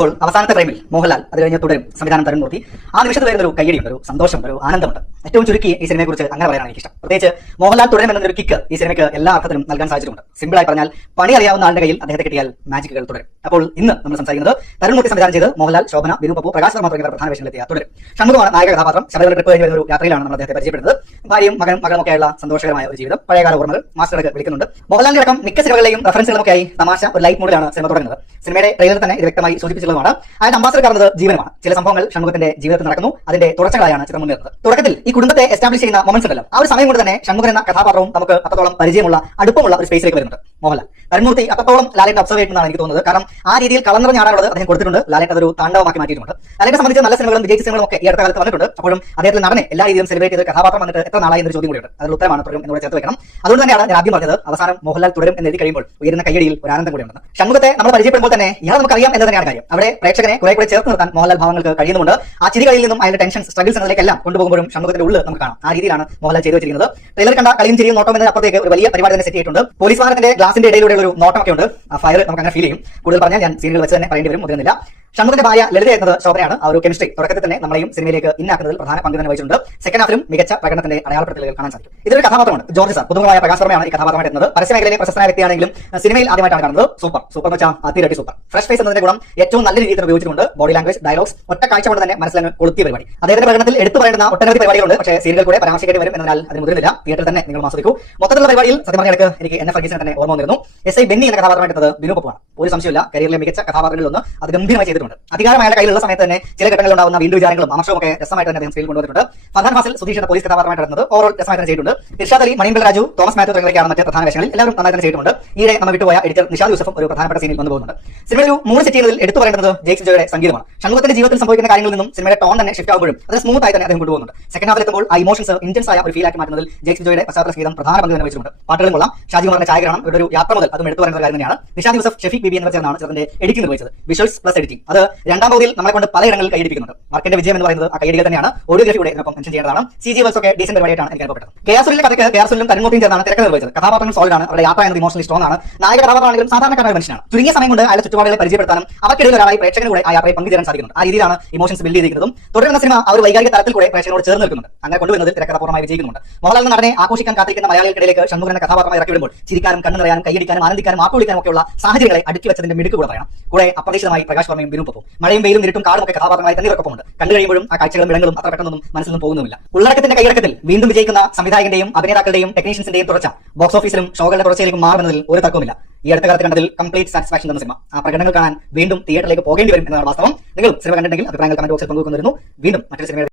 അപ്പോൾ അവസാനത്തെ ഫ്രെയിമിൽ മോഹൻലാൽ അത് കഴിഞ്ഞ് തുടരും സംവിധാനം തരുൺ മൂർത്തി. ആ നിമിഷത്തിൽ വരുന്ന ഒരു കയ്യടിയുണ്ട്, ഒരു സന്തോഷം, ഒരു ആനന്ദമുണ്ട്. ഏറ്റവും ചുരുക്കി ഈ സിനിമയെ കുറിച്ച് അങ്ങനെ പറയാനാണ് എനിക്കിഷ്ടം. പ്രത്യേകിച്ച് മോഹൻലാൽ തുടരും എന്നൊരു കിക്ക് ഈ സിനിമയ്ക്ക് എല്ലാ അർത്ഥത്തിലും നൽകാൻ സാധിച്ചിട്ടുണ്ട്. സിമ്പിളായി പറഞ്ഞാൽ പണി അറിയാവുന്ന ആളുടെ കയ്യിൽ അദ്ദേഹത്തെ കിട്ടിയാൽ മാജിക്കുകൾ തുടരും. അപ്പോൾ ഇന്ന് നമ്മൾ സംസാരിക്കുന്നത് തരുൺ മൂർത്തി സംവിധാനം ചെയ്ത് മോഹൻലാൽ, ശോഭന, ബിനു പപ്പു, പ്രകാശ് വർമ്മ തുടങ്ങിയ പ്രധാന വേഷങ്ങളിലെത്തിയ തുടരും. ഷൺമുഖമാണ് നായക കഥാപാത്രം. ശബരിമല ട്രിപ്പ് കഴിഞ്ഞ് വരുന്ന ഒരു യാത്രയിലാണ് നമ്മൾ അദ്ദേഹത്തെ പരിചയപ്പെടുന്നത്. ഭാര്യയും മകളുമൊക്കെയുള്ള സന്തോഷകരമായ ഒരു ജീവിതം, പഴയകാല ഓർമ്മകൾ, മാസ്റ്റർക്ക് വിളിക്കുന്നുണ്ട്. മോഹൻലാലിന്റെ അടക്കം മിക്ക സിനിമകളിലെയും റഫറൻസുകളൊക്കെയായി തമാശ ഒരു ലൈറ്റ് മൂഡിലാണ് സിനിമ തുടങ്ങുന്നത്. സിനിമയുടെ ട്രെയിലറിൽ തന്നെ ഇത് വ്യക്തമായി സൂചിപ്പിച്ചിട്ടുള്ളതാണ്. അതായത് അംബാസഡർ കാണുന്നത് ജീവനമാണ്. ചില സംഭവങ്ങൾ ഷൺമുഖത്തിന്റെ ജീവിതത്തിൽ നടക്കുന്നു, അതിന്റെ തുടർച്ചകളായാണ് ചിത്രം മുന്നേറുന്നത്. തുടക്കത്തിൽ ഈ കുടുംബത്തെ എസ്റ്റാബ്ലിഷ് ചെയ്യുന്ന മൊമെന്റ്സ് ഉണ്ടല്ലോ, ആ ഒരു സമയം കൊണ്ട് തന്നെ ഷൺമുഖൻ എന്ന കഥാപാത്രവും നമുക്ക് അത്രത്തോളം പരിചയമുള്ള അടുപ്പമുള്ള ഒരു സ്പേസിലേക്ക് വരുന്നുണ്ട് മോഹൻലാൽ. തരുൺ മൂർത്തി അത്രത്തോളം ലാലേട്ട് ഒബ്സർവ് ചെയ്യുന്നതാണ് എനിക്ക് തോന്നുന്നത്. കാരണം ആ രീതിയിൽ കളർന്ന ഞാടാനുള്ളത് അദ്ദേഹം കൊടുത്തിട്ടുണ്ട്. ലാലേട്ട് അതൊരു താണ്ഡവമാക്കി മാറ്റിയിട്ടുണ്ട്. ലാലേട്ടെ സംബന്ധിച്ച് നല്ല സിനിമകളും വിജയിച്ച സിനിമകളും ഒക്കെ ഈ അടുത്ത കാലത്ത് വന്നിട്ടുണ്ട്. അപ്പോഴും അദ്ദേഹത്തിൽ നടനെ എല്ലാ രീതിയിലും സെലിബ്രേറ്റ് ചെയ്ത് കഥാപാത്രം വന്നിട്ട് എത്ര നാളായി എന്നൊരു ചോദ്യം കൂടിയുണ്ട്. അതിൽ ഉത്തരമാണ് തുടരും എന്നോട് ചേർത്ത് വെക്കണം. അതുകൊണ്ട് തന്നെയാണ് ഞാൻ ആദ്യം പറഞ്ഞത് അവസാനം മോഹൻലാൽ തുടരും എന്ന് എഴുതി കഴിയുമ്പോൾ ഉയരുന്ന കയ്യടിയിൽ ഒരു ആനന്ദം കൂടിയുണ്ടെന്ന്. ഷൺമുഖത്തെ നമ്മൾ പരിചയപ്പെടുമ്പോൾ തന്നെ ഇയാൾ നമുക്കറിയാം എന്ന് തന്നെയാണ് കാര്യം. അവിടെ പ്രേക്ഷകനെ കുറെ കൂടെ ചേർത്ത് നിർത്താൻ മോഹൻലാൽ ഭാവങ്ങൾക്ക് കഴിയുന്നുണ്ട്. ആ ചിരികളിൽ നിന്നും അതിന്റെ ടെൻഷൻ, സ്ട്രഗിൾസ് എന്നതിലേക്കെല്ലാം കൊണ്ടുപോകുമ്പോഴും ഷൺമുഖത്തിന്റെ ഉള്ളിൽ നമുക്ക് കാണാം. ആ രീതിയിലാണ് മോഹൻലാൽ ചെയ്തു വെച്ചിരിക്കുന്നത്. ട്രെയിലർ കണ്ട കളിയും ചിരിയും നോട്ടം എന്നതിനപ്പുറത്തേക്ക് ഒരു വലിയ പരിപാടി തന്നെ സെറ്റ് ചെയ്തിട്ടുണ്ട്. പോലീസ് വാഹനത്തിന്റെ ഗ്ലാസിന്റെ ഇടയിലൂടെ ഒരു നോട്ടമൊക്കെ ഉണ്ട്. ആ ഫയർ നമുക്ക് അങ്ങനെ ഫീൽ ചെയ്യും. കൂടുതൽ പറഞ്ഞാൽ ഞാൻ സീനുകൾ വെച്ച് തന്നെ പറയേണ്ടി വരും, മുതിരുന്നില്ല. ഷൺമുഖന്റെ ഭാര്യ ലളിത എന്നത് ശോഭനയാണ്. ആ ഒരു കെമിസ്ട്രി തുടക്കത്തിൽ തന്നെ നമ്മളെയും സിനിമയിലേക്ക് ഇന്നാക്കുന്നതിൽ പ്രധാന പങ്ക് തന്നെ വഹിച്ചിട്ടുണ്ട്. സെക്കൻഡ് ഹാഫിലും മികച്ച പ്രകടനത്തിന്റെ അടയാളപ്പെടുത്തലുകൾ കാണാൻ സാധിക്കും. ഇതൊരു കഥാപാത്രമാണ്. ജോർജ് സാർ, പുതുമുഖമായ പ്രകാശ് വർമ്മയാണ് ഈ കഥാപാത്രമായിട്ട് എത്തുന്നത്. പരസ്യമേഖലയിലെ പ്രശസ്തനായ വ്യക്തിയാണെങ്കിലും സിനിമയിൽ ആദ്യമായിട്ടാണ് കാണുന്നത്. സൂപ്പർ എന്ന് വെച്ചാൽ അതിരട്ടി സൂപ്പർ. ഫ്രഷ് ഫേസ് എന്നതിന്റെ ഗുണം ഏറ്റവും നല്ല രീതിയിൽ ഉപയോഗിച്ചിട്ടുണ്ട്. ബോഡി ലാംഗ്വേജ്, ഡയലോഗ്സ് ഒറ്റ കാഴ്ച കൊണ്ട് തന്നെ മനസ്സിലങ്ങ് കൊളുത്തിയ പരിപാടി. അദ്ദേഹത്തിന്റെ പ്രകടനത്തിൽ എടുത്തു പറയേണ്ട ഒട്ടനവധി പരിപാടികളുണ്ട്. പക്ഷേ സീരിയൽ കൂടെ പരാമർശിക്കേണ്ടി വരും എന്നതിനാൽ അതിന് മുതിരുന്നില്ല. തിയേറ്ററിൽ തന്നെ നിങ്ങൾ ആസ്വദിക്കൂ. മൊത്തത്തിലുള്ള പരിപാടിയിൽ സത്യം പറഞ്ഞ എനിക്ക് എന്നെ ഫർഗീസിനെ തന്നെ ഓർമ്മ വന്നിരുന്നു. SI ബെന്നി എന്ന കഥാപാത്രമായിട്ട് ബിനു പപ്പുവാണ്. ഒരു സംശയമില്ല, കരിയറിലെ മികച്ച കഥാപാത്രങ്ങളിൽ ഒന്ന്. അത് ഗംഭീരമായി ചെയ്തിട്ടുണ്ട്. അധികാരമായ കയ്യിലുള്ള സമയത്ത് തന്നെ ചില ഘട്ടങ്ങളിൽ ഉണ്ടാവുന്ന വീണ്ടും വിചാരങ്ങളും അമർഷവും ഒക്കെ രസമായിട്ട് തന്നെ അദ്ദേഹം സ്ക്രീനിൽ കൊണ്ടുവന്നിട്ടുണ്ട്. ഫർഹാൻ ഫാസിൽ, സുധീഷ് എന്ന പോലീസ് കഥാപാത്രമായിട്ട് വരുന്നത് ഓവറോൾ രസമായിട്ട് ചെയ്തിട്ടുണ്ട്. ഇർഷാദ് അലി, മണിമ്പൽ രാജു, തോമസ് മാത്യു തുടങ്ങിയവരാണ് മറ്റ് പ്രധാന വേഷങ്ങളിൽ. എല്ലാവരും നന്നായി തന്നെ ചെയ്തിട്ടുണ്ട്. ഈയിടെ നമ്മൾ വിട്ടുപോയ എഡിറ്റർ നിഷാദ് യൂസഫും ഒരു പ്രധാനപ്പെട്ട സീനിൽ വന്നു പോകുന്നുണ്ട്. സിനിമയിൽ ഒരു മൂന്ന് സെറ്റ് ചെയ്യുന്നതിൽ എടുത്തു പറയേണ്ടത് ജെയ്ക്സ് ജോയുടെ സംഗീതമാണ്. ഷൺമുഖത്തിന്റെ ജീവിതത്തിൽ സംഭവിക്കുന്ന കാര്യങ്ങളിൽ നിന്നും സിനിമയുടെ ടോൺ തന്നെ ഷിഫ്റ്റ് ആകുമ്പോഴും അത് സ്മൂത്ത് ആയി തന്നെ അദ്ദേഹം കൊണ്ടുപോകുന്നുണ്ട്. സെക്കൻഡ് ഹാഫിൽ എത്തുമ്പോൾ ആ ഇമോഷൻസ് ഇന്റൻസ് ആയ ഒരു ഫീൽ ആക്കി മാറ്റുന്നതിൽ ജെയ്ക്സ് ജോയുടെ പശ്ചാത്തല സംഗീതം പ്രധാന പങ്ക് തന്നെ വഹിച്ചിട്ടുണ്ട്. പാട്ടുകളും കൊള്ളാം. ഷാജികുമാറിന്റെ ഛായാഗ്രഹണം ഇവിടെ ഒരു യാത്ര മുതൽ അതും എടുത്തു പറയുന്ന കാര്യം തന്നെയാണ്. നിഷാദ് യൂസഫ്, ഷെഫീഖ് ബിബി എന്നിവർ ചേർന്നാണ് ചിത്രത്തിന്റെ എഡിറ്റിംഗ് നിർവഹിച്ചത്. വിഷ്വൽസ് പ്ലസ് എഡിറ്റിംഗ് അത് രണ്ടാം പകുതിയിൽ നമ്മളെ കൊണ്ട് പലയിടങ്ങളിൽ കൈയടിപ്പിക്കുന്നുണ്ട്. മാർക്കിന്റെ വിജയം എന്ന് പറയുന്നത് ആ കൈയടികൾ തന്നെയാണ്. ഓഡിയോഗ്രഫിയുടെ ഇതിനൊപ്പം മെൻഷൻ ചെയ്യേണ്ടതാണ്. CG വർക്സ് ഒക്കെ ഡീസന്റ് പരിപാടിയായിട്ടാണ് എനിക്ക് അനുഭവപ്പെട്ടത്. കെയാസുലിന്റെ കഥയ്ക്ക് കെയാസുലും തരുൺ മൂർത്തിയും ചേർന്നാണ് തിരക്കഥ നിർവഹിച്ചത്. കഥാപാത്രങ്ങൾ സോളിഡ് ആണ്. അവരുടെ യാത്ര എന്നത് ഇമോഷണലി സ്ട്രോങ് ആണ്. നായക കഥാപാത്രമാണെങ്കിലും സാധാരണക്കാരായ മനുഷ്യനാണ്. ചുരുങ്ങിയ സമയം കൊണ്ട് അയാളുടെ ചുറ്റുപാടുകളെ പരിചയപ്പെടുത്താനും അവർക്കിടയിൽ ഒരാളായി പ്രേക്ഷകന് കൂടെ ആ യാത്രയെ പങ്കുചേരാൻ സാധിക്കുന്നുണ്ട്. ആ രീതിയിലാണ് ഇമോഷൻസ് ബിൽഡ് ചെയ്തിരിക്കുന്നതും. തുടരുന്ന സിനിമ ആ ഒരു വൈകാരിക തലത്തിൽ കൂടെ പ്രേക്ഷകനോട് ചേർന്ന് നിൽക്കുന്നുണ്ട്. അങ്ങനെ കൊണ്ടുവരുന്നതിൽ തിരക്കഥ പൂർണ്ണമായി വിജയിക്കുന്നുണ്ട്. മോഹൻലാൽ എന്ന നടനെ ആഘോഷിക്കാൻ കാത്തിരിക്കുന്ന മലയാളികൾക്കിടയിലേക്ക് ഷൺമുഖൻ എന്ന കഥാപാത്രമായി ഇറക്കി വിടുമ്പോൾ ചിരിക്കാനും കണ്ണു നിറയാനും കൈയടിക്കാനും ആനന്ദിക്കാനും മാപ്പ് വിളിക്കാനും ഒക്കെയുള്ള സാഹചര്യങ്ങളെ അടുക്കി വെച്ചതിന്റെ മിടുക്ക് കൂടെ പറയണം. കൂടെ അപ്രതീക്ഷിതമായി പ്രകാശ് വർമ്മയും ബിനു പപ്പും. മഴയും വെയിലും ഇരുട്ടും കാടും ഒക്കെ കഥാപാത്രമായി തന്നെ ഇറക്കപ്പുണ്ട്. കണ്ടു കഴിയുമ്പോഴും ആ കാഴ്ചകളും ഇടങ്ങളും അത്ര പെട്ടെന്നൊന്നും മനസ്സിൽ നിന്നും പോകുന്നുമില്ല. ഉള്ളടക്കത്തിന്റെ കൈയിറക്കത്തിൽ വീണ്ടും വിജയിക്കുന്ന സംവിധായകന്റെയും അഭിനേതാക്കളുടെയും ടെക്നീഷ്യൻസിന്റെയും തുടർച്ച ബോക്സ് ഓഫീസിലും ഷോകളുടെ തുടർച്ചയിലേക്ക് മാറുന്നതിൽ ഒരു തർക്കവുമില്ല. ഈ അടുത്ത കാലത്ത് കണ്ടതിൽ കംപ്ലീറ്റ് സാറ്റിസ്ഫാക്ഷൻ തന്ന സിനിമ. ആ പ്രകടനങ്ങൾ കാണാൻ വീണ്ടും തിയേറ്ററിലേക്ക് പോകേണ്ടി വരും എന്നതാണ് വാസ്തവം. നിങ്ങൾ സിനിമ കണ്ടിട്ടുണ്ടെങ്കിൽ അഭിപ്രായങ്ങൾ കമന്റ് ബോക്സിൽ പങ്കുവെക്കുന്നു. വീണ്ടും മറ്റൊരു സിനിമ